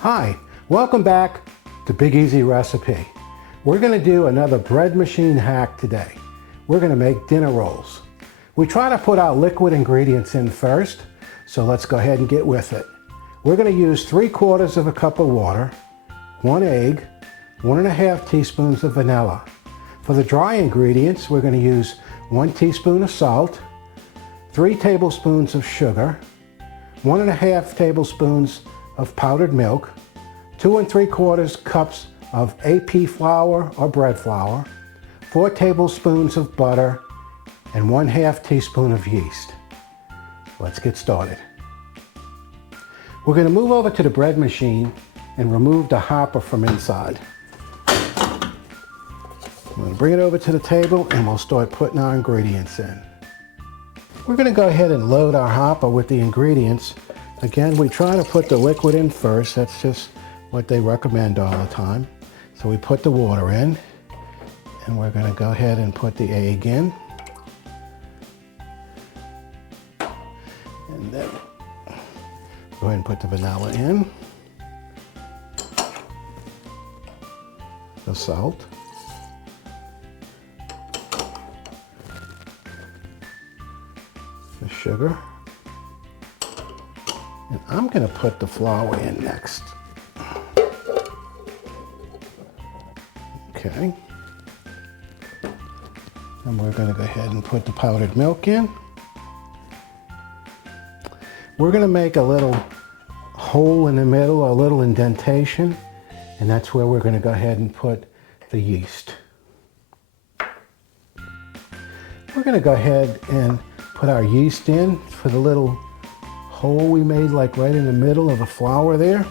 Hi, welcome back to Big Easy Recipe. We're going to do another bread machine hack today. We're going to make dinner rolls. We try to put our liquid ingredients in first, so let's go ahead and get with it. We're going to use 3/4 of a cup of water, 1 egg, 1½ teaspoons of vanilla. For the dry ingredients, we're going to use 1 teaspoon of salt, 3 tablespoons of sugar, 1½ tablespoons of powdered milk, 2 3/4 cups of AP flour or bread flour, 4 tablespoons of butter, and 1/2 teaspoon of yeast. Let's get started. We're going to move over to the bread machine and remove the hopper from inside. I'm going to bring it over to the table and we'll start putting our ingredients in. We're going to go ahead and load our hopper with the ingredients. Again, we try to put the liquid in first. That's just what they recommend all the time. So we put the water in, and we're going to go ahead and put the egg in. And then go ahead and put the vanilla in. The salt. The sugar. And I'm going to put the flour in next. Okay. And we're going to go ahead and put the powdered milk in. We're going to make a little hole in the middle, a little indentation, and that's where we're going to go ahead and put the yeast. We're going to go ahead and put our yeast in for the little hole we made, like right in the middle of the flour there.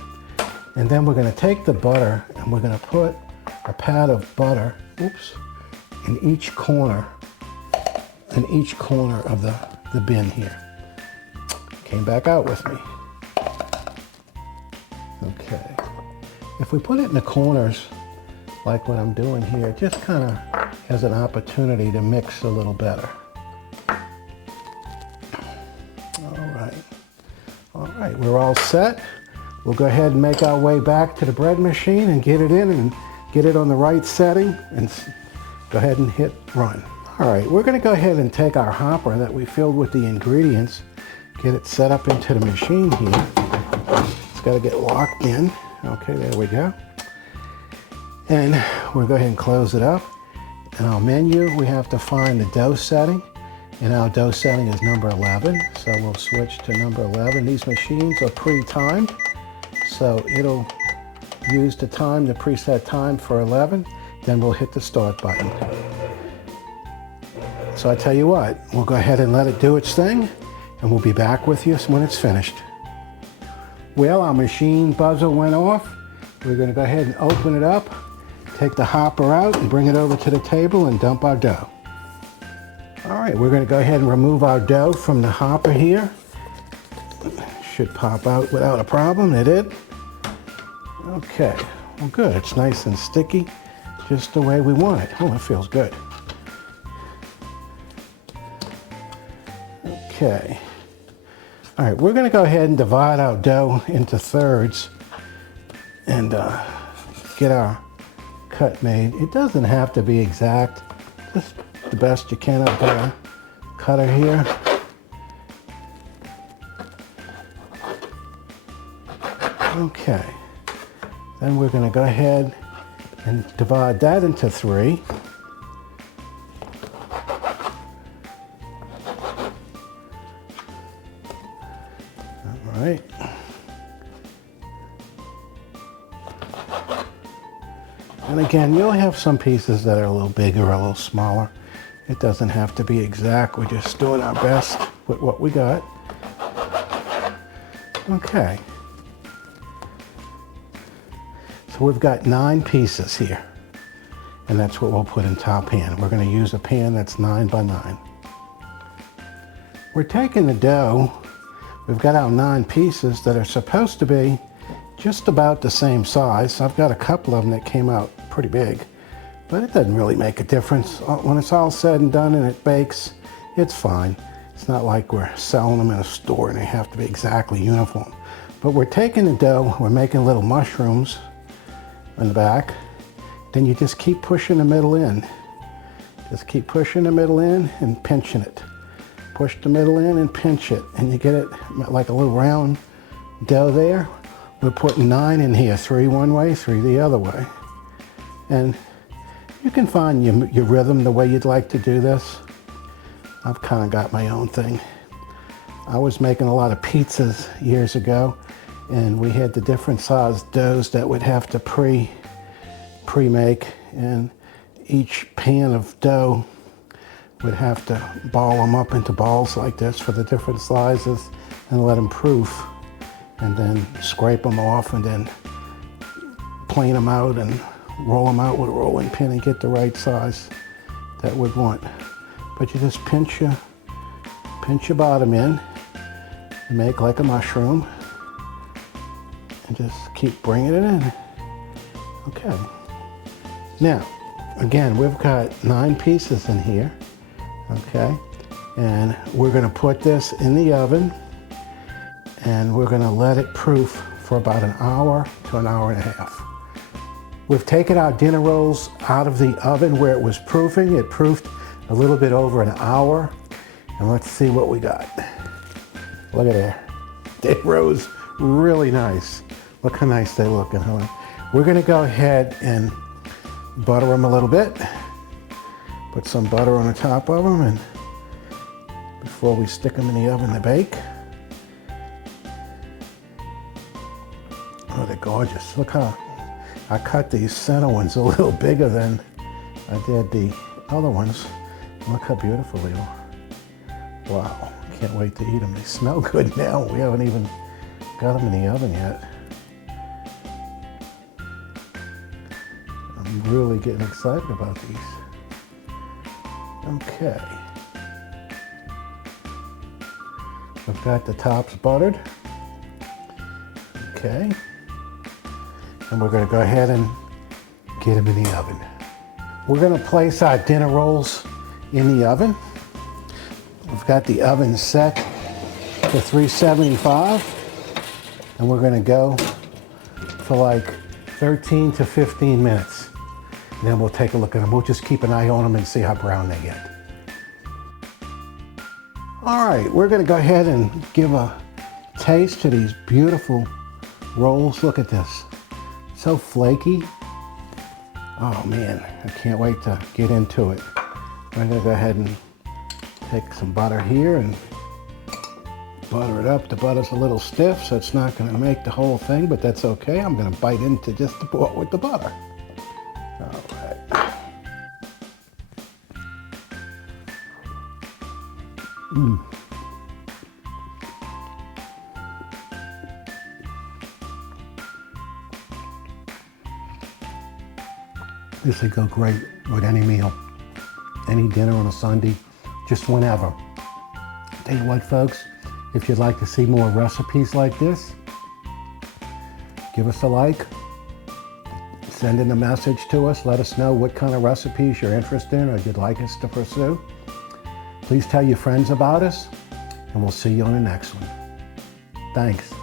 And then we're going to take the butter and we're going to put a pat of butter, in each corner of the bin here. Came back out with me. Okay. If we put it in the corners, like what I'm doing here, it just kind of has an opportunity to mix a little better. All right, we're all set. We'll go ahead and make our way back to the bread machine and get it in and get it on the right setting and go ahead and hit run. All right, we're going to go ahead and take our hopper that we filled with the ingredients, get it set up into the machine here. It's got to get locked in. Okay, there we go. And we'll go ahead and close it up. In our menu, we have to find the dough setting. And our dough setting is number 11, so we'll switch to number 11. These machines are pre-timed, so it'll use the preset time for 11, then we'll hit the start button. So I tell you what, we'll go ahead and let it do its thing, and we'll be back with you when it's finished. Well, our machine buzzer went off. We're going to go ahead and open it up, take the hopper out, and bring it over to the table and dump our dough. All right, we're going to go ahead and remove our dough from the hopper here. Should pop out without a problem. It did. Okay, well good. It's nice and sticky, just the way we want it. Oh, it feels good. Okay. All right, we're going to go ahead and divide our dough into thirds and get our cut made. It doesn't have to be exact, just the best you can. I've got a cutter here. Okay. Then we're going to go ahead and divide that into 3. All right. And again, you'll have some pieces that are a little bigger or a little smaller. It doesn't have to be exact. We're just doing our best with what we got. Okay. So we've got 9 pieces here. And that's what we'll put in top pan. We're going to use a pan that's 9 by 9. We're taking the dough. We've got our 9 pieces that are supposed to be just about the same size. I've got a couple of them that came out pretty big. But it doesn't really make a difference. When it's all said and done and it bakes, it's fine. It's not like we're selling them in a store and they have to be exactly uniform. But we're taking the dough, we're making little mushrooms in the back. Then you just keep pushing the middle in. Just keep pushing the middle in and pinching it. Push the middle in and pinch it. And you get it like a little round dough there. We're putting 9 in here, 3 one way, 3 the other way. And you can find your rhythm the way you'd like to do this. I've kind of got my own thing. I was making a lot of pizzas years ago, and we had the different sized doughs that we'd have to pre-make, and each pan of dough would have to ball them up into balls like this for the different sizes and let them proof, and then scrape them off and then plane them out and roll them out with a rolling pin and get the right size that we'd want. But you just pinch your bottom in and make like a mushroom and just keep bringing it in. Okay. Now, again, we've got 9 pieces in here, okay? And we're gonna put this in the oven and we're gonna let it proof for about an hour to an hour and a half. We've taken our dinner rolls out of the oven where it was proofing. It proofed a little bit over an hour. And let's see what we got. Look at there. They rose really nice. Look how nice they look. We're gonna go ahead and butter them a little bit. Put some butter on the top of them and before we stick them in the oven to bake. Oh, they're gorgeous. Look how I cut these center ones a little bigger than I did the other ones. Look how beautiful they are. Wow, can't wait to eat them. They smell good now. We haven't even got them in the oven yet. I'm really getting excited about these. Okay. We've got the tops buttered. Okay. And we're going to go ahead and get them in the oven. We're going to place our dinner rolls in the oven. We've got the oven set to 375, and we're going to go for like 13 to 15 minutes. And then we'll take a look at them. We'll just keep an eye on them and see how brown they get. All right, we're going to go ahead and give a taste to these beautiful rolls. Look at this. So flaky. Oh man, I can't wait to get into it. I'm gonna go ahead and take some butter here and butter it up. The butter's a little stiff, so it's not gonna make the whole thing, but that's okay. I'm gonna bite into just the part with the butter. All right. This would go great with any meal, any dinner on a Sunday, just whenever. Tell you what, folks, if you'd like to see more recipes like this, give us a like, send in a message to us, let us know what kind of recipes you're interested in or you'd like us to pursue. Please tell your friends about us, and we'll see you on the next one. Thanks.